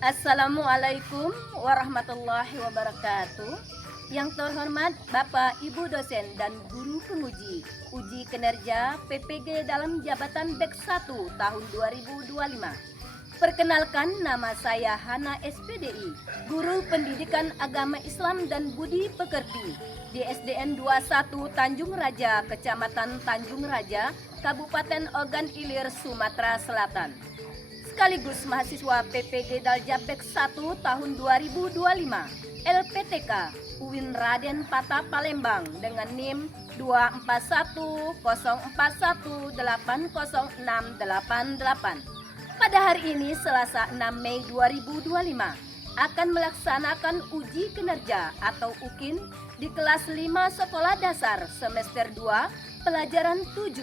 Assalamualaikum warahmatullahi wabarakatuh. Yang terhormat Bapak Ibu dosen dan guru penguji uji kinerja PPG dalam jabatan BEK 1 tahun 2025. Perkenalkan, nama saya Hana SPDI, guru pendidikan agama Islam dan budi pekerti di SDN 21 Tanjung Raja, Kecamatan Tanjung Raja, Kabupaten Ogan Ilir, Sumatera Selatan. Sekaligus mahasiswa PPG Daljabek 1 tahun 2025 LPTK UIN Raden Patah Palembang dengan NIM 24104180688. Pada hari ini Selasa 6 Mei 2025 akan melaksanakan uji kinerja atau UKIN di kelas 5 sekolah dasar semester 2 pelajaran 7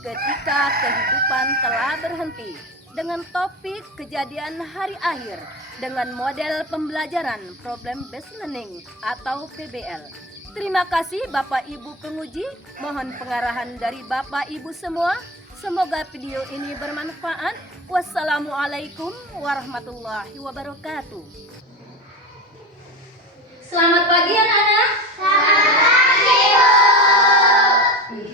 ketika kehidupan telah berhenti, dengan topik kejadian hari akhir dengan model pembelajaran problem based learning atau PBL. Terima kasih Bapak Ibu penguji, mohon pengarahan dari Bapak Ibu semua. Semoga video ini bermanfaat. Wassalamualaikum warahmatullahi wabarakatuh. Selamat pagi anak-anak. Selamat pagi, Bu.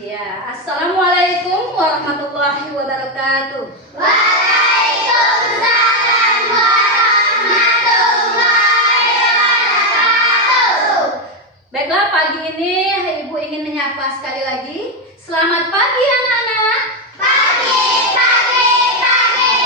Iya, assalamualaikum warahmatullahi wabarakatuh. Waalaikumsalam warahmatullahi wabarakatuh. Baiklah, pagi ini Ibu ingin menyapa sekali lagi. Selamat pagi anak-anak. Pagi, pagi, pagi.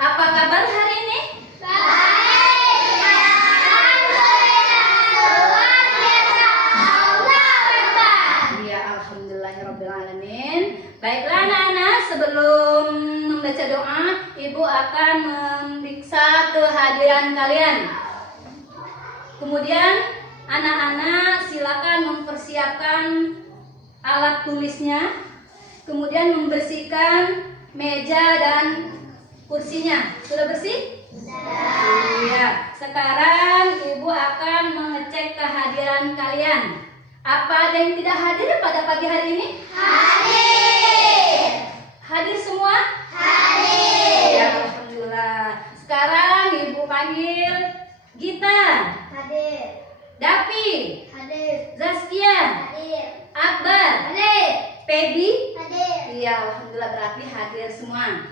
Apa kabar hari ini? Baik, alhamdulillah, luar biasa. Allah Akbar. Iya, alhamdulillahirrabbilalamin. Baiklah anak-anak, sebelum membaca doa, Ibu akan memeriksa kehadiran kalian. Kemudian anak-anak silakan mempersiapkan alat tulisnya, kemudian membersihkan meja dan kursinya. Sudah bersih? Iya. Sekarang Ibu akan mengecek kehadiran kalian. Apa ada yang tidak hadir pada pagi hari ini? Hadir. Hadir semua? Hadir. Ya, alhamdulillah. Sekarang Ibu panggil Gita, Hadir. Dapi, Hadir. Zaskia, Hadir. Akbar, Hadir. Pebi. Hadir. Iya, alhamdulillah berarti hadir semua.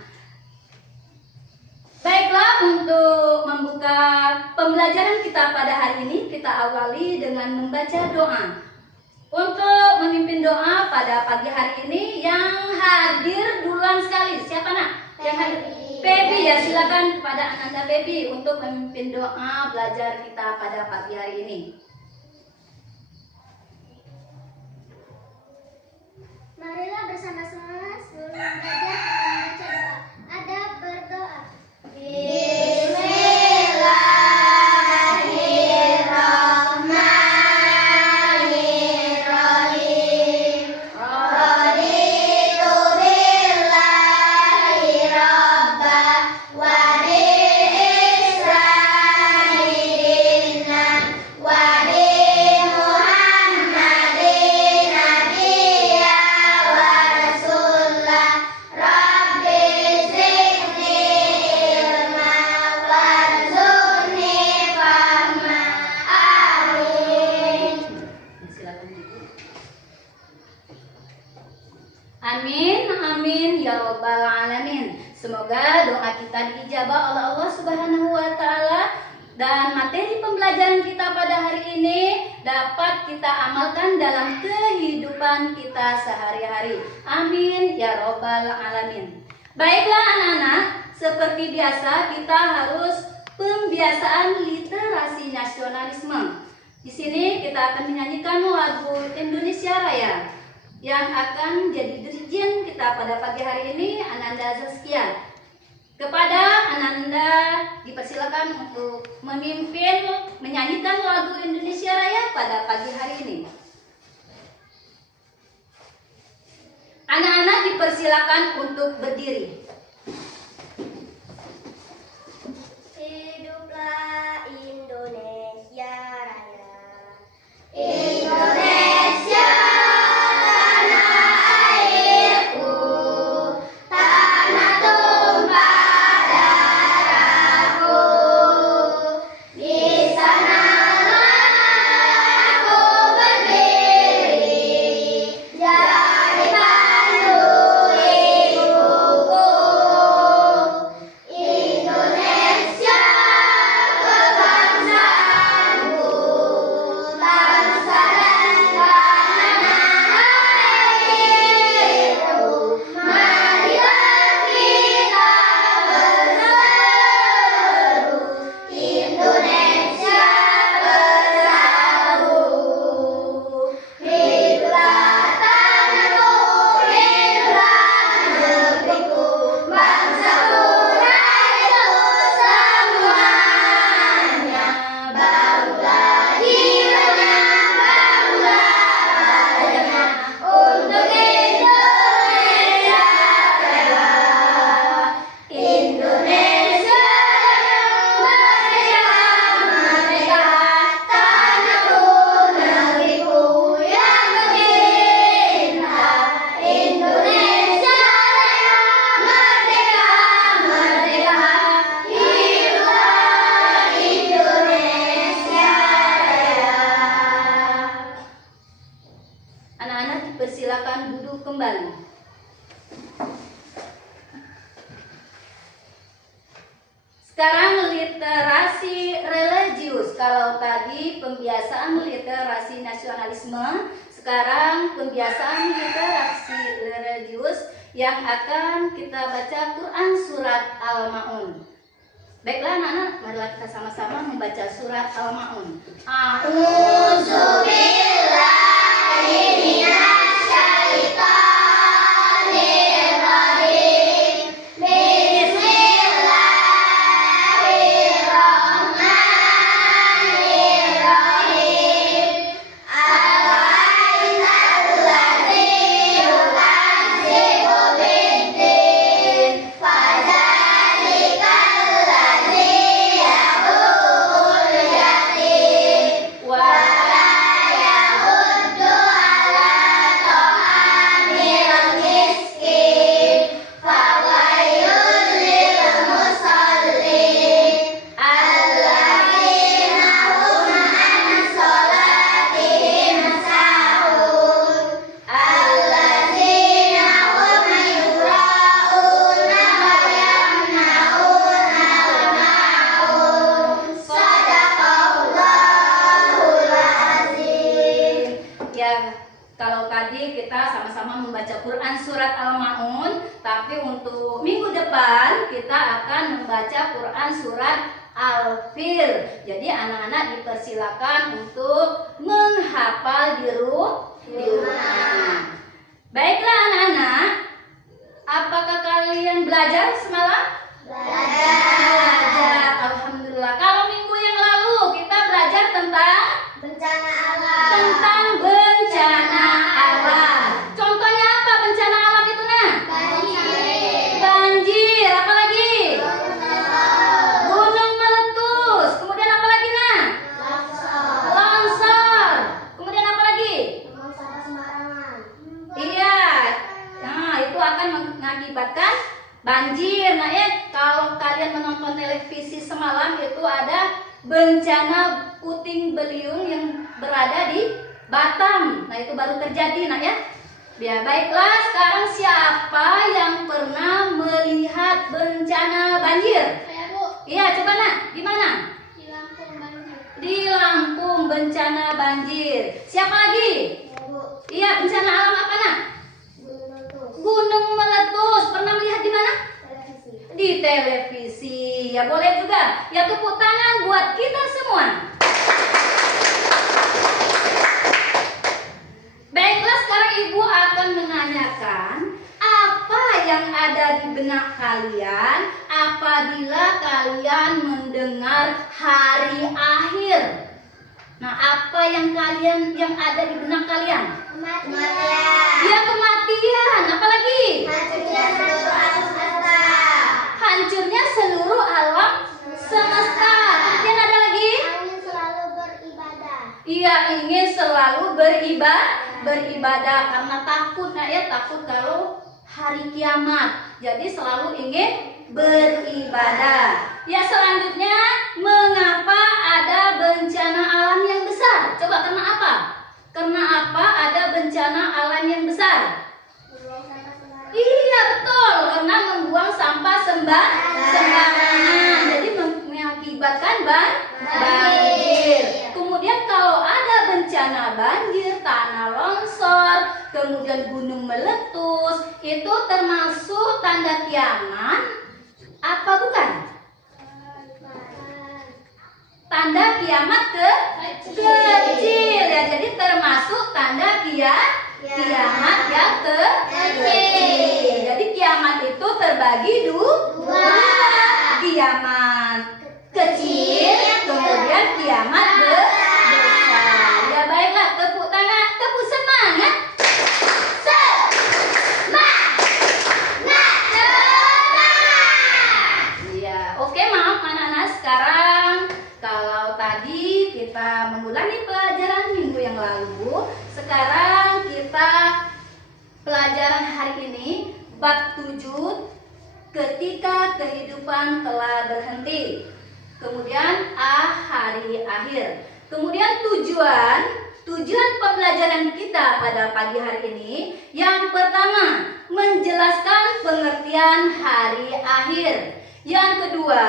Baiklah, untuk membuka pembelajaran kita pada hari ini, kita awali dengan membaca doa. Untuk memimpin doa pada pagi hari ini, yang hadir duluan sekali. Siapa nak? Yang hadir? Pebi, ya, silakan kepada Ananda Pebi untuk memimpin doa belajar kita pada pagi hari ini. Marilah bersama-sama sebelum belajar kita membaca doa. Adab berdoa. Bismillahirrahmanirrahim. Raditu billahi rabba wa bil islami dinan wa bi Muhammadin nabiyya wa rasulah. Rabbi zidni ilma warzuqni fahma. Amin. Silakan Ibu. Amin, amin ya robbal alamin. Semoga doa kita diijabah oleh Allah Subhanahu wa taala dan materi pembelajaran kita pada hari ini dapat kita amalkan dalam kehidupan kita sehari-hari. Amin ya robbal alamin. Baiklah anak-anak, seperti biasa kita harus pembiasaan literasi nasionalisme. Di sini kita akan menyanyikan lagu Indonesia Raya. Yang akan jadi dirjen kita pada pagi hari ini Ananda Zaskia. Kepada Ananda dipersilakan untuk memimpin menyanyikan lagu Indonesia Raya pada pagi hari ini. Anak-anak dipersilakan untuk berdiri. Hiduplah Indonesia Raya. Indonesia tanah airku, tanah tumpah darahku. Sekarang literasi religius. Kalau tadi pembiasaan literasi nasionalisme, sekarang pembiasaan literasi religius yang akan kita baca Quran surat Al-Maun. Baiklah anak-anak, marilah kita sama-sama membaca surat Al-Maun. A'udzubillahi minasyaitonir rajim. Bismillahirrahmanirrahim. Ara'aital ladzi yukadzibu biddin, fadzalikal ladzi yad'ul yatim wa la yahuddu ala ta'amil miskin, fawailul lil musallin alladzina hum an sholatihim sahun, alladzina hum yura'una wa yamna'una al-ma'un. Shadaqallahul azim. Ya, kalau tadi kita sama-sama membaca Quran surat Al-Maun, tapi untuk minggu depan kita akan membaca Quran surat Al-Fil. Jadi anak-anak dipersilakan untuk menghafal di rumah. Baiklah anak-anak, apakah kalian belajar semalam? Belajar. Alhamdulillah. Kalau minggu yang lalu kita belajar tentang Bencana alam. tentang bencana alam. Contohnya apa bencana alam itu, Nah? Banjir, apa lagi? Gunung meletus. Kemudian apa lagi, Nah? Longsor. Kemudian apa lagi? Iya. Nah, itu akan mengakibatkan banjir. Nah, kalau kalian menonton televisi semalam itu ada bencana puting beliung yang berada di Batam. Nah, itu baru terjadi, Nak ya. Ya, baiklah, sekarang siapa yang pernah melihat bencana banjir? Saya Bu, Iya, coba Nak, di mana? di Lampung banjir. Di Lampung bencana banjir. Siapa lagi? Saya Bu, Iya, bencana alam apa, Nak? Gunung Meletus. Gunung meletus. Pernah melihat di mana? Televisi. Di televisi. Ya, boleh juga. Ya, tepuk tangan buat kita semua. Baiklah, sekarang Ibu akan menanyakan apa yang ada di benak kalian apabila kalian mendengar hari akhir. Nah, apa yang ada di benak kalian? Kematian. Ya, kematian. Apa lagi? Hancurnya seluruh alam semesta. Hancurnya seluruh alam semesta. Kemudian ada lagi? Angin selalu beribadah. Ia ingin selalu beribadah karena takut, Nak ya, takut kalau hari kiamat. Jadi selalu ingin beribadah. Ya, selanjutnya, mengapa ada bencana alam yang besar? Coba karena apa? Karena apa ada bencana alam yang besar? Membuang sampah sembarangan. Iya, betul, karena membuang sampah sembarangan. Jadi mengakibatkan banjir. Kemudian kalau ada bencana banjir, tanah longsor, kemudian gunung meletus, itu termasuk tanda kiamat apa bukan? Tanda kiamat kecil ya. Jadi termasuk tanda kiamat yang kecil. Jadi kiamat itu terbagi dua. Kiamat kecil, kemudian kiamat besar. Ya, baiklah, tepuk tangan, tepuk semangat. Iya, oke, maaf anak-anak, sekarang kalau tadi kita mengulangi pelajaran minggu yang lalu, sekarang kita pelajaran hari ini bab 7, ketika kehidupan telah berhenti. Kemudian hari akhir. Kemudian tujuan pembelajaran kita pada pagi hari ini, yang pertama, menjelaskan pengertian hari akhir. Yang kedua,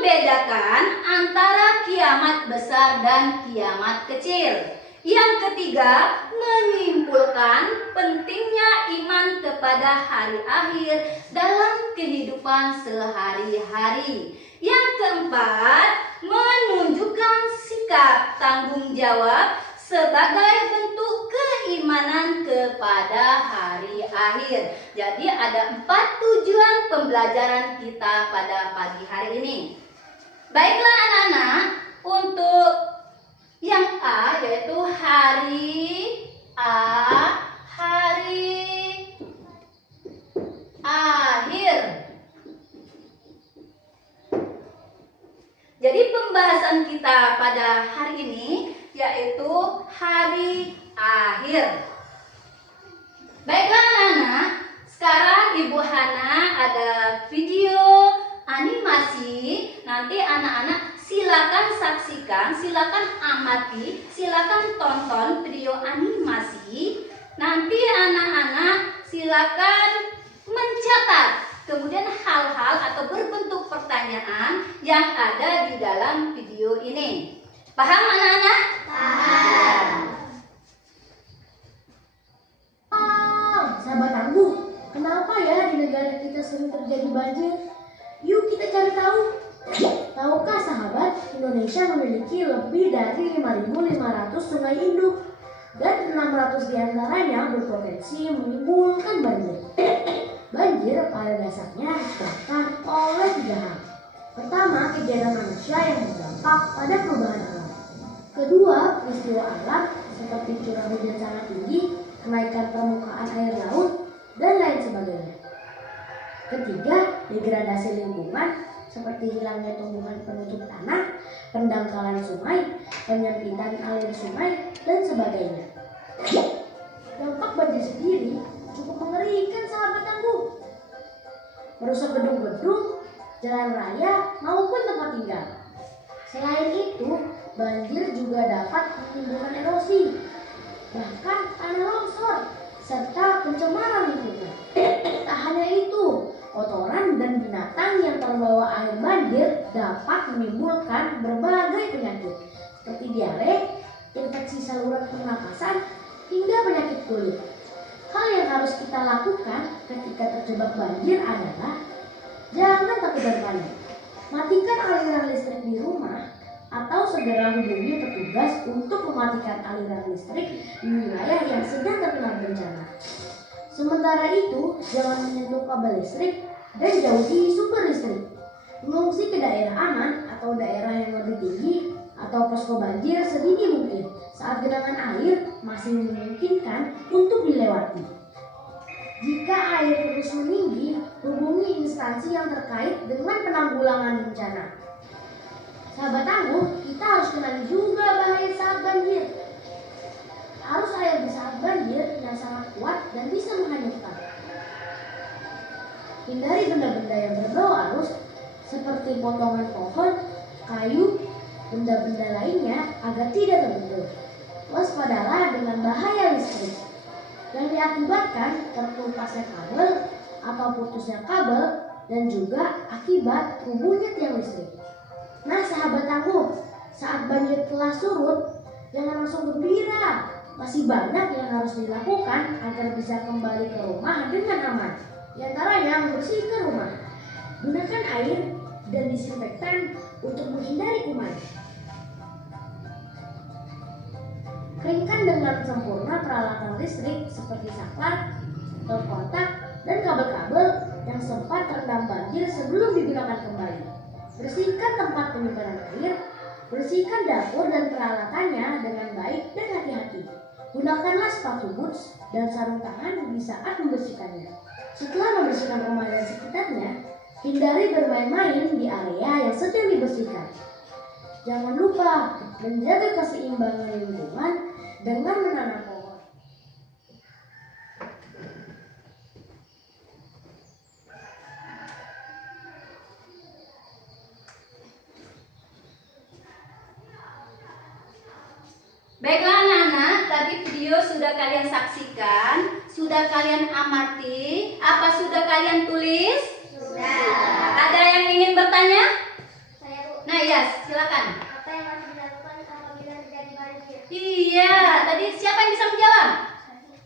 membedakan antara kiamat besar dan kiamat kecil. Yang ketiga, menyimpulkan pentingnya iman kepada hari akhir dalam kehidupan sehari-hari. Yang keempat, menunjukkan sikap tanggung jawab sebagai bentuk keimanan kepada hari akhir. Jadi ada 4 tujuan pembelajaran kita pada pagi hari ini. Baiklah anak-anak, untuk yang A yaitu hari akhir. Jadi pembahasan kita pada hari ini yaitu hari akhir. Baiklah anak-anak, sekarang Ibu Hana ada video animasi. Nanti anak-anak silakan saksikan, silakan amati, silakan tonton video animasi. Nanti anak-anak silakan mencatat kemudian hal-hal atau berbentuk pertanyaan yang ada di dalam video ini. Paham anak-anak? Paham. Sahabat tangguh, kenapa ya di negara kita sering terjadi banjir? Yuk kita cari tahu. Tahukah sahabat, Indonesia memiliki lebih dari 5.500 sungai induk dan 600 diantaranya berpotensi menimbulkan banjir. Banjir pada dasarnya disebabkan oleh 3 hal. Pertama, kejadian manusia yang berdampak pada perubahan alam. Kedua, peristiwa alam seperti curah hujan sangat tinggi, kenaikan permukaan air laut, dan lain sebagainya. Ketiga, degradasi lingkungan seperti hilangnya tumbuhan penutup tanah, pendangkalan sungai, penyempitan aliran sungai, dan sebagainya. Dampak banjir sendiri cukup mengerikan sahabat tangguh. Merusak gedung-gedung, jalan raya, maupun tempat tinggal. Selain itu, banjir juga dapat menimbulkan erosi, bahkan tanah longsor, serta pencemaran lingkungan. Tak hanya itu, kotoran dan binatang yang terbawa air banjir dapat menimbulkan berbagai penyakit seperti diare, infeksi saluran pernapasan, hingga penyakit kulit. Hal yang harus kita lakukan ketika terjebak banjir adalah jangan takut dan panik. Matikan aliran listrik di rumah atau segera hubungi petugas untuk mematikan aliran listrik di wilayah yang sedang terkena bencana. Sementara itu, jangan menyentuh kabel listrik dan jauhi sumber listrik. Mengungsi ke daerah aman atau daerah yang lebih tinggi atau posko banjir sedini mungkin saat genangan air masih memungkinkan untuk dilewati. Jika air terus meninggi, hubungi instansi yang terkait dengan penanggulangan bencana. Sahabat tangguh, kita harus kenali juga bahaya saat banjir. Arus air di saat banjir yang sangat kuat dan bisa menghanyutkan. Hindari benda-benda yang berbau arus seperti potongan pohon, kayu, benda-benda lainnya agar tidak terbentur. Waspadalah dengan bahaya listrik yang diakibatkan terkelupasnya kabel atau putusnya kabel dan juga akibat rubuhnya tiang listrik. Nah sahabat tangguh, saat banjir telah surut, jangan langsung gembira. Masih banyak yang harus dilakukan agar bisa kembali ke rumah dengan aman. Di antaranya membersihkan rumah, gunakan air dan disinfektan untuk menghindari kuman. Keringkan dengan sempurna peralatan listrik seperti saklar, kontak, dan kabel-kabel yang sempat terendam banjir sebelum digunakan kembali. Bersihkan tempat penyimpanan air, bersihkan dapur dan peralatannya dengan baik dan hati-hati. Gunakanlah sepatu boots dan sarung tangan di saat membersihkannya. Setelah membersihkan rumah dan sekitarnya, hindari bermain-main di area yang sedang dibersihkan. Jangan lupa menjaga keseimbangan lingkungan dengan menanam pohon. Baiklah anak-anak, tadi video sudah kalian saksikan, sudah kalian amati, apa sudah kalian tulis? Sudah. Ada yang ingin bertanya? Saya Nah, ya, silakan. Apa yang harus dilakukan apabila terjadi banjir? Iya, tadi siapa yang bisa menjawab?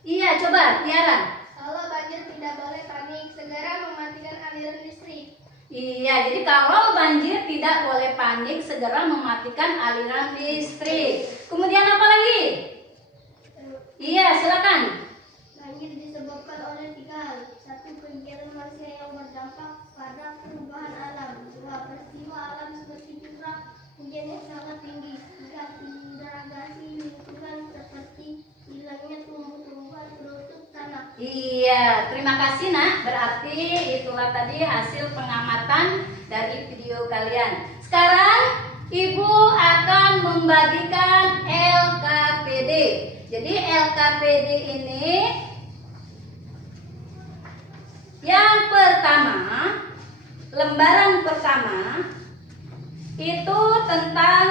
Iya, coba Tiara. Kalau banjir tidak boleh panik, segera mematikan aliran listrik. Iya, jadi kalau banjir tidak boleh panik, segera mematikan aliran listrik. Kemudian apa lagi? Iya, silakan. Banjir disebabkan oleh 3 hal. 1. Kegiatan manusia yang berdampak pada perubahan alam. 2. Peristiwa alam seperti curah hujan yang sangat tinggi. 3. Degradasi lingkungan seperti hilangnya tumbuh-tumbuhan penutup tanah. Iya, terima kasih nak. Berarti itulah tadi hasil pengamatan dari video kalian. Sekarang Ibu akan membagikan LKPD. Jadi LKPD ini yang pertama, lembaran pertama itu tentang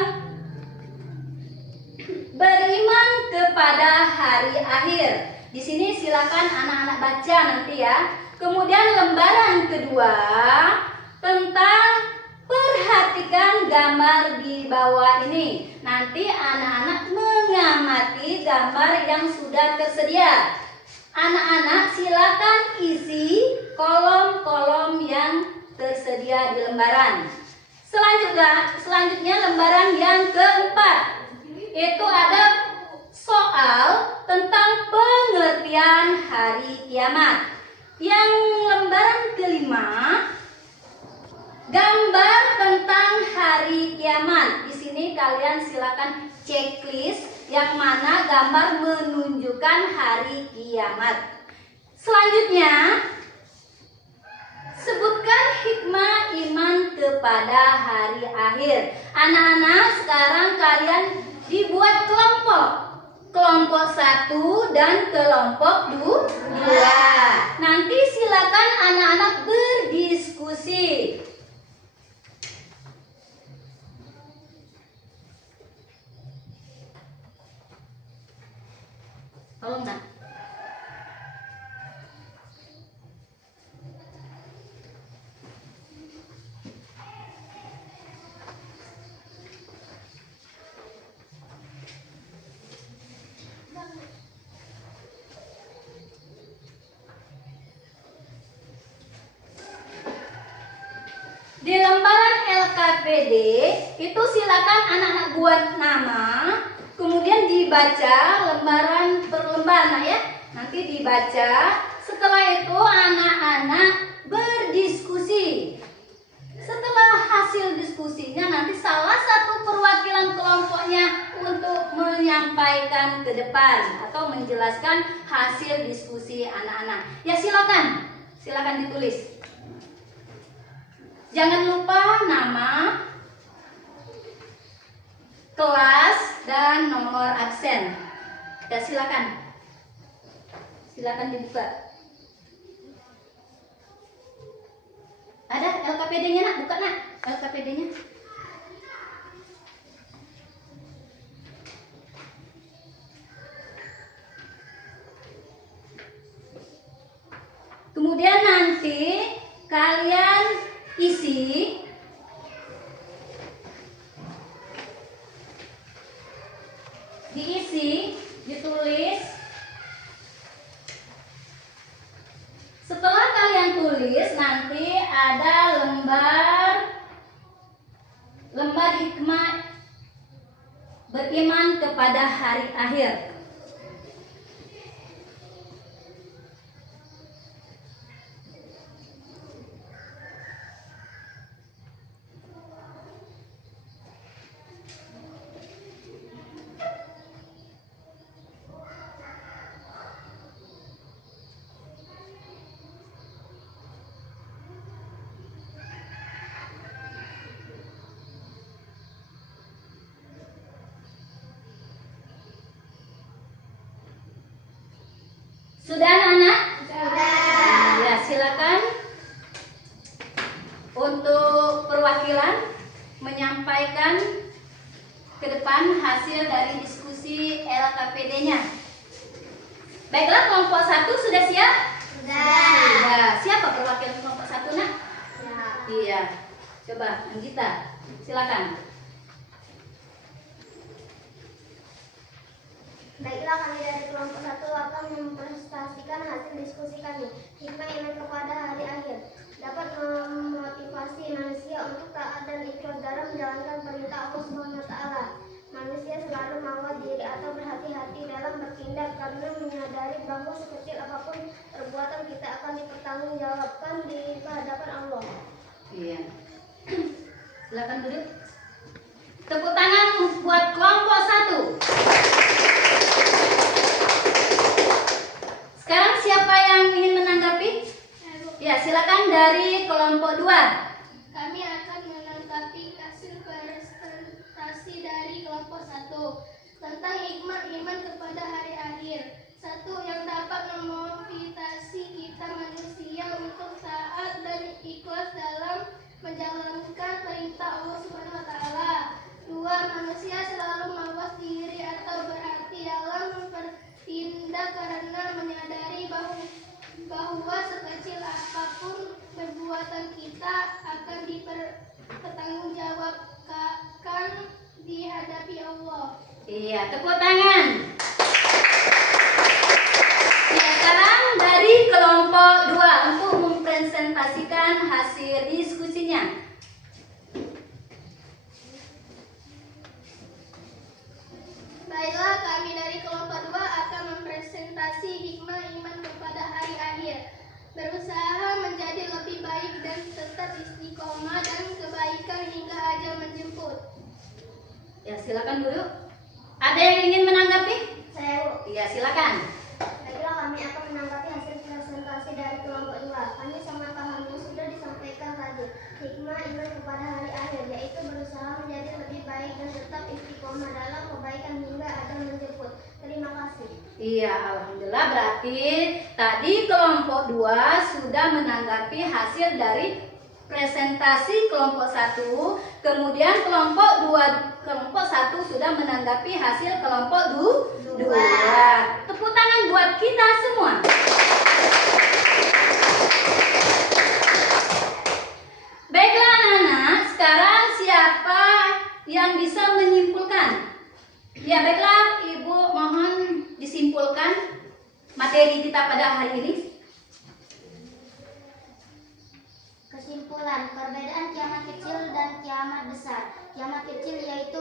beriman kepada hari akhir. Di sini silakan anak-anak baca nanti ya. Kemudian lembaran kedua tentang perhatikan gambar di bawah ini. Nanti anak-anak mengamati gambar yang sudah tersedia. Anak-anak silakan isi kolom-kolom yang tersedia di lembaran. Selanjutnya lembaran yang keempat. Itu ada soal tentang pengertian hari kiamat. Yang lembaran kelima, gambar tentang hari kiamat. Di sini kalian silakan checklist yang mana gambar menunjukkan hari kiamat. Selanjutnya, sebutkan hikmah iman kepada hari akhir. Anak-anak, sekarang kalian dibuat kelompok. Kelompok 1 dan kelompok 2. Nanti silakan anak-anak berdiskusi. Tolong nak. Di lembaran LKPD itu silakan anak-anak buat nama, kemudian dibaca lembaran per lembar nah ya. Nanti dibaca. Setelah itu anak-anak berdiskusi. Setelah hasil diskusinya nanti salah satu perwakilan kelompoknya untuk menyampaikan ke depan atau menjelaskan hasil diskusi anak-anak. Ya silakan. Silakan ditulis. Jangan lupa nama, kelas, dan nomor absen. Ya silakan. Silakan dibuka. Ada LKPD-nya nak? Buka nak LKPD-nya. Kemudian nanti kalian isi diisi, ditulis. Setelah kalian tulis nanti ada lembar hikmah beriman kepada hari akhir. Sudah anak-anak? Sudah. Ya, silakan untuk perwakilan menyampaikan ke depan hasil dari diskusi LKPD-nya. Baiklah, kelompok 1 sudah siap? Sudah. Sudah. Siapa perwakilan kelompok 1 nak? Ya. Iya. Coba, Anggita, silakan. Baiklah, kami dari kelompok 1 akan mempresentasikan hasil diskusi kami. Hikmah iman kepada hari akhir dapat memotivasi manusia untuk taat dan ikhlas dalam menjalankan perintah Allah Subhanahu wa taala. Manusia selalu mawas diri atau berhati-hati dalam bertindak karena menyadari bahwa sekecil apapun perbuatan kita akan dipertanggungjawabkan di hadapan Allah. Iya. Silakan duduk. Tepuk tangan buat kelompok 1. Sekarang siapa yang ingin menanggapi? Ya, silakan dari kelompok 2. Kami akan menanggapi hasil presentasi dari kelompok 1 tentang hikmah iman kepada hari akhir. 1. Yang dapat memotivasi kita manusia untuk taat dan ikhlas dalam menjalankan perintah Allah Subhanahu wa taala. 2. Manusia selalu mawas diri atau berhati dalam bertindak karena menyadari bahwa sekecil apapun perbuatan kita akan dipertanggungjawabkan di hadapi Allah. Iya, tepuk tangan. Ya, sekarang dari kelompok 2 untuk mempresentasikan hasil diskusinya. Baiklah, kami dari kelompok 2 akan mempresentasi hikmah iman kepada hari akhir. Berusaha menjadi lebih baik dan tetap istiqomah dan kebaikan hingga ajal menjemput. Ya, silakan dulu. Ada yang ingin menanggapi? Saya, Bu. Iya, silakan. Baiklah, kami akan menanggapi hasil presentasi dari kelompok 2. Kami sangat paham yang sudah disampaikan tadi. Hikmah iman kepada hari akhir, yaitu berusaha menjadi lebih baik dan tetap istiqomah dalam kebaikan hingga ajal menjemput. Terima kasih. Iya, alhamdulillah, berarti tadi kelompok 2 sudah menanggapi hasil dari presentasi kelompok 1, kemudian kelompok 1 sudah menanggapi hasil kelompok 2. Tepuk tangan buat kita semua. Baiklah anak-anak, sekarang siapa yang bisa menyimpulkan? Ya, baiklah Ibu, mohon disimpulkan materi kita pada hari ini. Kesimpulan, perbedaan kiamat kecil dan kiamat besar. Kiamat kecil yaitu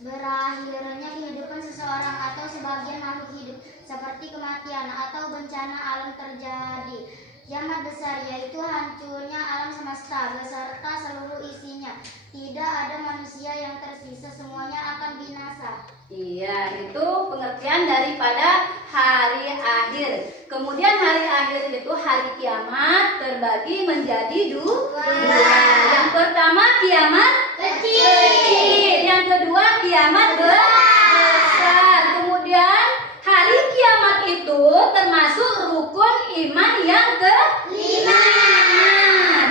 berakhirnya kehidupan seseorang atau sebagian makhluk hidup, seperti kematian atau bencana alam terjadi. Kiamat besar yaitu hancurnya alam semesta beserta seluruh isinya. Tidak ada manusia yang tersisa, semuanya akan binasa. Iya, itu pengertian daripada hari akhir. Kemudian hari akhir itu hari kiamat terbagi menjadi dua. Yang pertama kiamat kecil, yang kedua kiamat besar. Kemudian hari kiamat itu termasuk rukun iman yang kelima.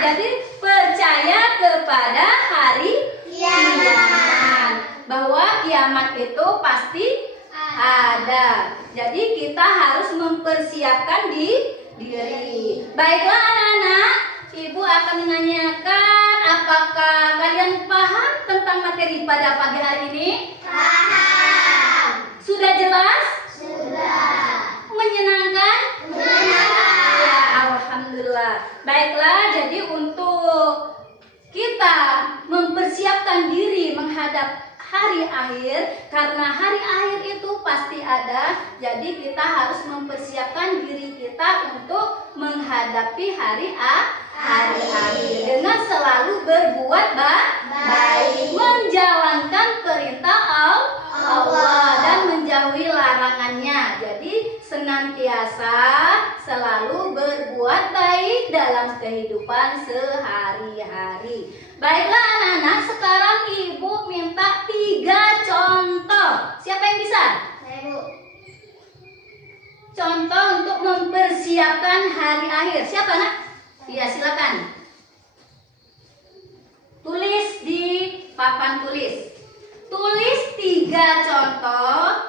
Jadi percaya kepada hari kiamat, bahwa kiamat itu pasti ada. Jadi kita harus mempersiapkan diri. Baiklah anak-anak, Ibu akan menanyakan apakah kalian paham tentang materi pada pagi hari ini? Paham. Sudah jelas? Sudah. Menyenangkan? Menyenangkan. Ya, alhamdulillah. Baiklah, jadi untuk kita mempersiapkan diri menghadap hari akhir, karena hari akhir itu pasti ada, jadi kita harus mempersiapkan diri kita untuk menghadapi hari akhir dengan selalu berbuat baik, menjalankan perintah Allah dan menjauhi larangannya. Jadi senantiasa selalu berbuat baik dalam kehidupan sehari-hari. Baiklah anak-anak, sekarang Ibu minta 3 contoh. Siapa yang bisa? Saya, Bu. Contoh untuk mempersiapkan hari akhir. Siapa nak? Iya, silakan. Tulis di papan tulis. Tulis 3 contoh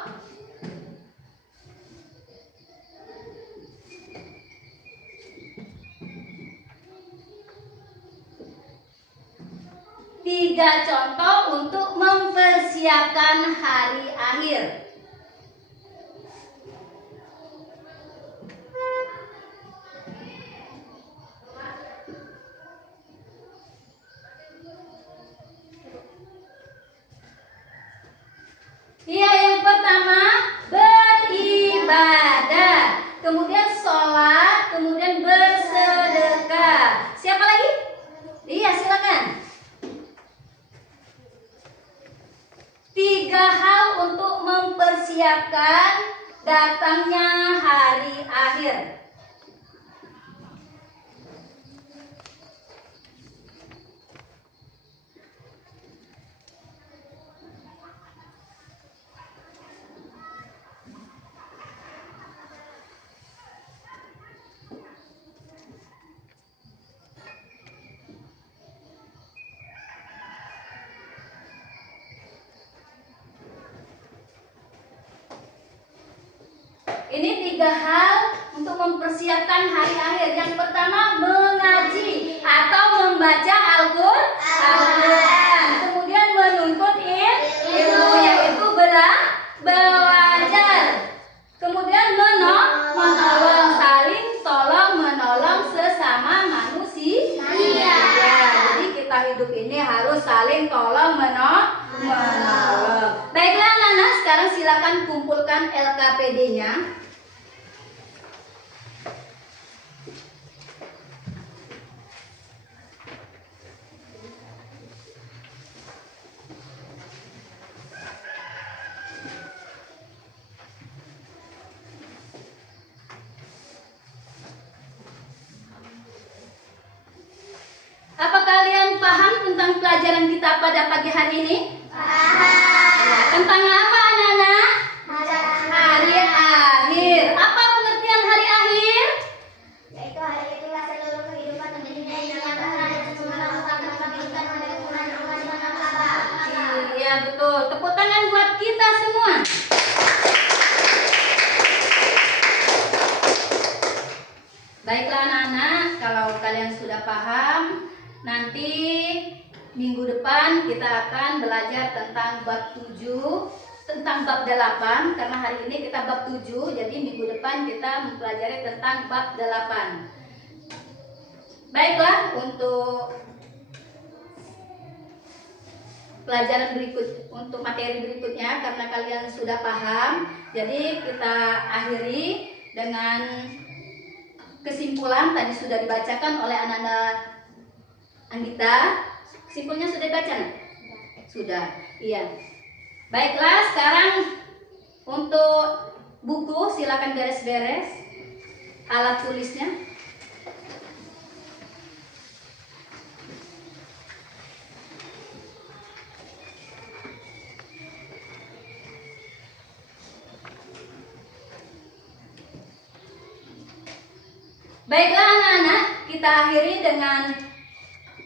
3 contoh untuk mempersiapkan hari akhir. Iya, yang pertama beribadah, kemudian sholat, kemudian bersedekah. Siapa lagi? Iya, silakan. 3 hal untuk mempersiapkan datangnya hari akhir. Ini 3 hal untuk mempersiapkan hari akhir. Yang pertama mengaji atau membaca Al-Quran. Kemudian menuntut ilmu, yaitu belajar. Kemudian menolong, saling tolong menolong sesama manusia. Ya, jadi kita hidup ini harus saling tolong menolong. Baiklah anak-anak, sekarang silakan kumpulkan LKPD-nya. Apa kalian paham tentang pelajaran kita pada pagi hari ini? Paham. Tentang apa anak-anak? Hari akhir. Apa pengertian hari akhir? Yaitu hari itulah seluruh kehidupan menjadi nyata dan semua akan memberikan kebenaran Allah dengan abad. Iya betul. Tepuk tangan buat kita semua. Baiklah anak-anak, kalau kalian sudah paham, nanti minggu depan kita akan belajar tentang bab 7, tentang bab 8, karena hari ini kita bab 7, jadi minggu depan kita mempelajari tentang bab 8. Baiklah, untuk pelajaran berikut, untuk materi berikutnya, karena kalian sudah paham, jadi kita akhiri dengan kesimpulan. Tadi sudah dibacakan oleh anak-anak Anggita. Kesimpulannya sudah dibaca? Sudah, iya. Baiklah, sekarang untuk buku silakan beres-beres alat tulisnya. Baiklah anak-anak, kita akhiri dengan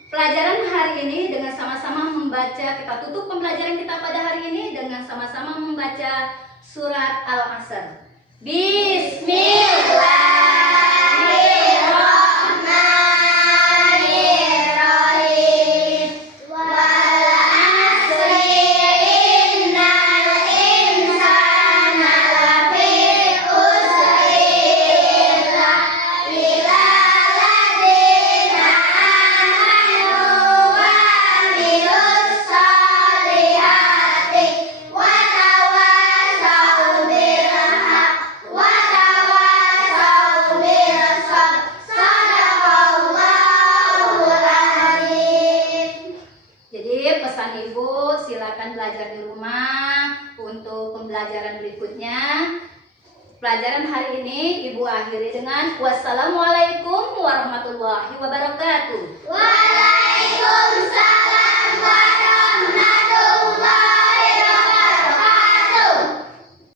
pelajaran hari ini dengan sama-sama membaca. Kita tutup pembelajaran kita pada hari ini dengan sama-sama membaca surat Al-Asr. Bismillahirrahmanirrahim. Wal asri innal insana lafi khusri illa lilladzina amanu wa amilus solihati wa tawassaw bil haqq wa tawassaw bis sabr. Shadaqallahul azim. Jadi pesan ibu, silakan belajar di rumah. Untuk pembelajaran berikutnya, pelajaran hari ini ibu akhiri dengan wassalamualaikum warahmatullahi wabarakatuh.